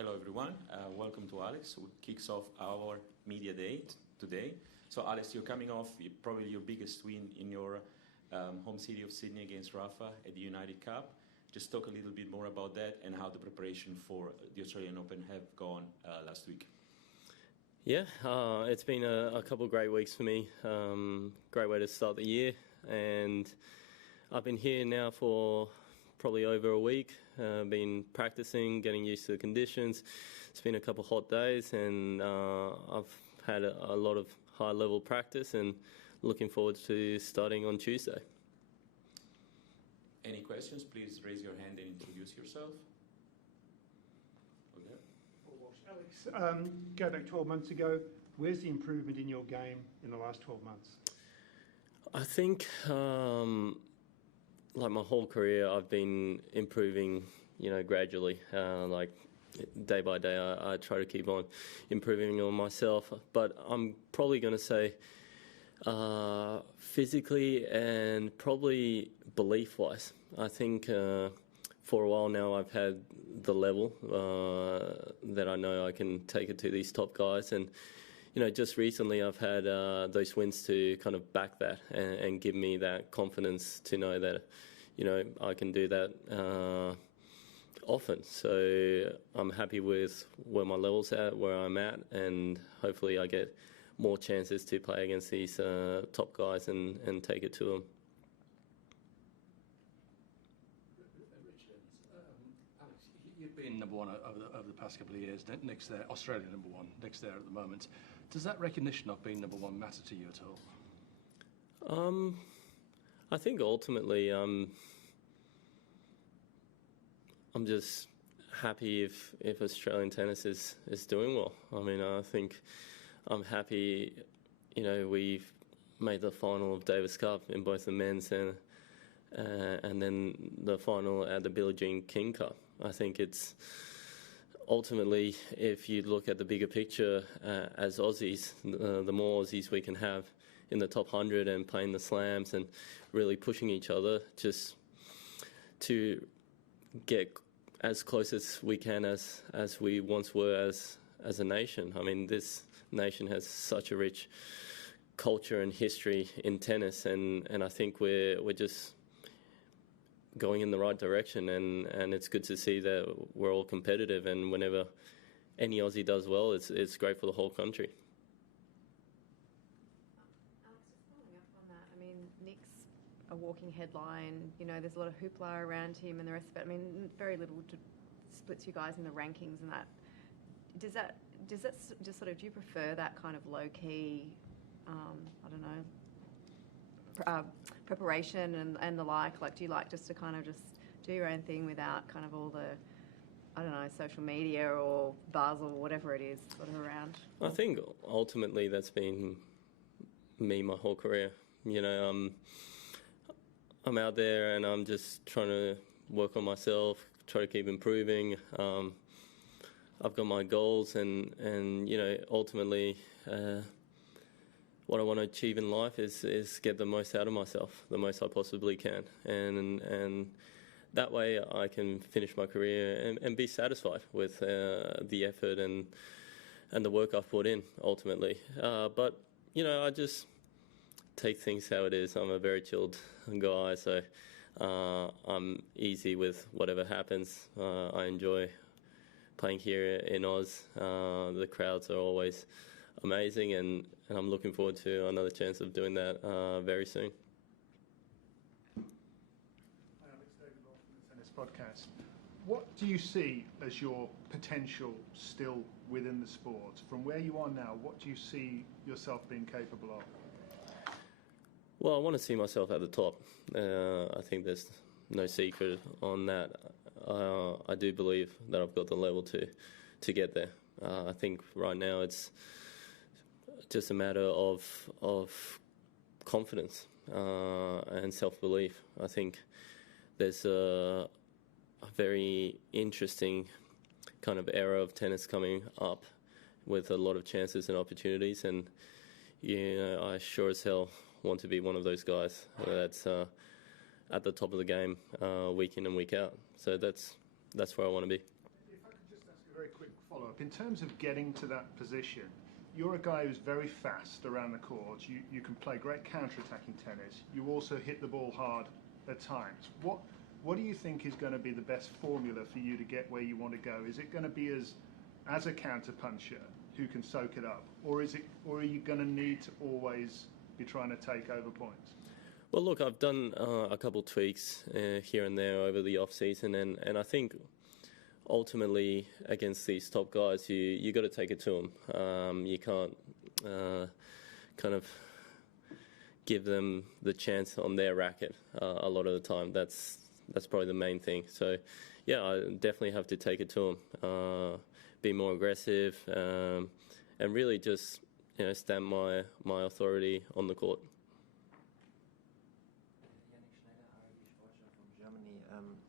Hello everyone, welcome to Alex, who kicks off our media day today. So Alex, you're coming off probably your biggest win in your home city of Sydney against Rafa at the United Cup. Just talk a little bit more about that and how the preparation for the Australian Open have gone last week. Yeah, it's been a couple of great weeks for me. Great way to start the year, and I've been here now for probably over a week. Been practicing, getting used to the conditions. It's been a couple of hot days, and I've had a lot of high-level practice, and looking forward to starting on Tuesday. Any questions? Please raise your hand and introduce yourself. Okay. Alex, go back 12 months ago. Where's the improvement in your game in the last 12 months? I think, like my whole career, I've been improving, gradually. Like day by day, I try to keep on improving on myself. But I'm probably going to say physically and probably belief-wise. I think for a while now I've had the level that I know I can take it to these top guys, and just recently I've had those wins to kind of back that and give me that confidence to know that I can do that often. So I'm happy with where my level's at, where I'm at, and hopefully I get more chances to play against these top guys and take it to them. Alex, you've been number one over the past couple of years, next there, Australia number one, next there at the moment. Does that recognition of being number one matter to you at all? I think ultimately I'm just happy if Australian tennis is doing well. I mean, I think I'm happy, we've made the final of Davis Cup in both the men's and then the final at the Billie Jean King Cup. I think it's ultimately, if you look at the bigger picture as Aussies, the more Aussies we can have in the top 100 and playing the slams and really pushing each other just to get as close as we can as we once were as a nation. I mean, this nation has such a rich culture and history in tennis, and I think we're just going in the right direction, and it's good to see that we're all competitive, and whenever any Aussie does well, it's great for the whole country. Alex, just following up on that, I mean, Nick's a walking headline, there's a lot of hoopla around him and the rest of it. I mean, very little splits you guys in the rankings and that. Does that just sort of, do you prefer that kind of low-key, preparation and the like do you like just to kind of just do your own thing without kind of all the, social media or buzz or whatever it is sort of around? I think ultimately that's been me my whole career. I'm out there and I'm just trying to work on myself, try to keep improving. I've got my goals and ultimately what I want to achieve in life is get the most out of myself, the most I possibly can. And that way I can finish my career and be satisfied with the effort and the work I've put in ultimately. But, I just take things how it is. I'm a very chilled guy, so I'm easy with whatever happens. I enjoy playing here in Oz. The crowds are always amazing, and I'm looking forward to another chance of doing that very soon. Hi, Alex, David Law from the Tennis Podcast. What do you see as your potential still within the sport? From where you are now, what do you see yourself being capable of? Well, I want to see myself at the top. I think there's no secret on that. I do believe that I've got the level to get there. I think right now it's just a matter of confidence and self-belief. I think there's a very interesting kind of era of tennis coming up with a lot of chances and opportunities, and I sure as hell want to be one of those guys that's at the top of the game week in and week out. So that's where I want to be. If I could just ask a very quick follow-up. In terms of getting to that position, you're a guy who's very fast around the court. You can play great counter-attacking tennis. You also hit the ball hard at times. What do you think is going to be the best formula for you to get where you want to go? Is it going to be as a counter-puncher who can soak it up, or are you going to need to always be trying to take over points? Well, look, I've done a couple tweaks here and there over the off-season, and I think ultimately against these top guys, you got to take it to them. You can't kind of give them the chance on their racket a lot of the time. That's probably the main thing. So, yeah, I definitely have to take it to them, be more aggressive, and really just stamp my authority on the court.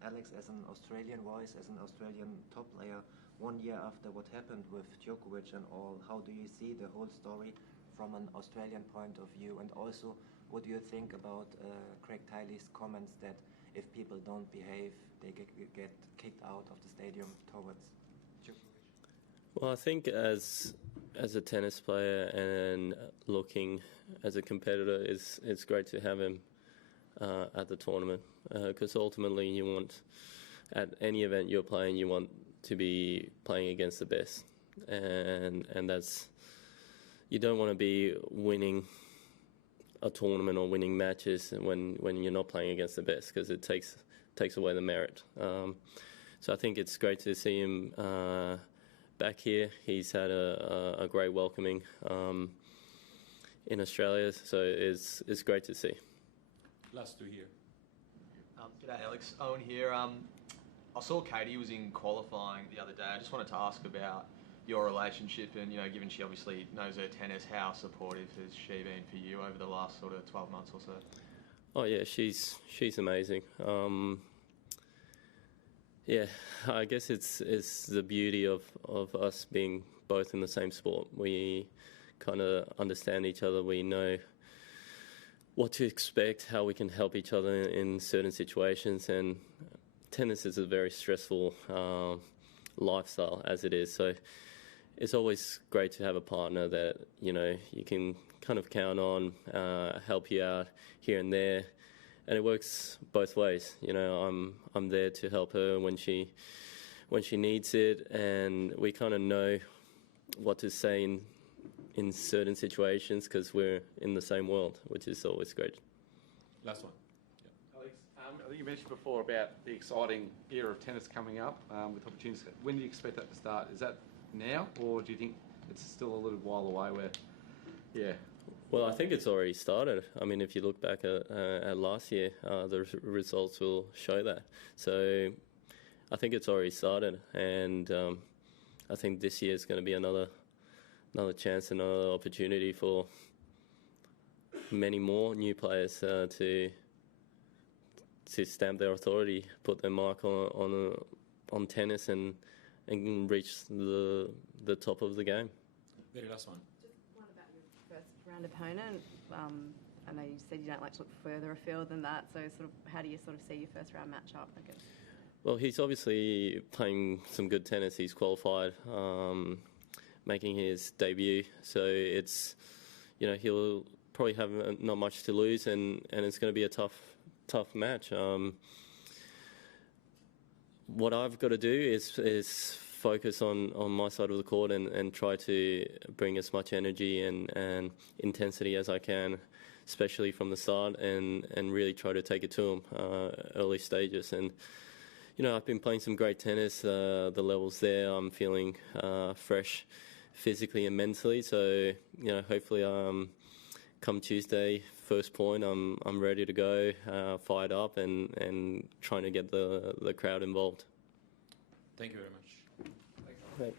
Alex, as an Australian voice, as an Australian top player, 1 year after what happened with Djokovic and all, how do you see the whole story from an Australian point of view? And also, what do you think about Craig Tiley's comments that if people don't behave, they get kicked out of the stadium towards Djokovic? Well, I think as a tennis player and looking as a competitor, it's great to have him at the tournament, because ultimately you want, at any event you're playing, you want to be playing against the best, and that's, you don't want to be winning a tournament or winning matches when you're not playing against the best, because it takes away the merit. So I think it's great to see him back here. He's had a great welcoming in Australia, so it's great to see. Last two here. G'day Alex, Owen here. I saw Katie was in qualifying the other day. I just wanted to ask about your relationship and, given she obviously knows her tennis, how supportive has she been for you over the last sort of 12 months or so? Oh yeah, she's amazing. Yeah, I guess it's the beauty of us being both in the same sport. We kind of understand each other. We know what to expect, how we can help each other in certain situations, and tennis is a very stressful lifestyle as it is, so it's always great to have a partner that you can kind of count on, help you out here and there, and it works both ways. I'm there to help her when she needs it, and we kind of know what to say in certain situations because we're in the same world, which is always great. Last one. Alex, I think you mentioned before about the exciting era of tennis coming up with opportunities. When do you expect that to start? Is that now, or do you think it's still a little while away where, yeah? Well, I think it's already started. I mean, if you look back at last year, the results will show that. So I think it's already started, and I think this year is going to be another chance, another opportunity for many more new players to stamp their authority, put their mark on tennis, and reach the top of the game. Very last one. Just one about your first round opponent. I know you said you don't like to look further afield than that, so sort of how do you sort of see your first round matchup, I guess? Well, he's obviously playing some good tennis. He's qualified, making his debut, so it's he'll probably have not much to lose, and it's going to be a tough match. What I've got to do is focus on my side of the court and try to bring as much energy and intensity as I can, especially from the start, and really try to take it to him early stages. And I've been playing some great tennis. The levels there, I'm feeling fresh physically and mentally. So hopefully come Tuesday, first point, I'm ready to go, fired up, and trying to get the crowd involved. Thank you very much. Great.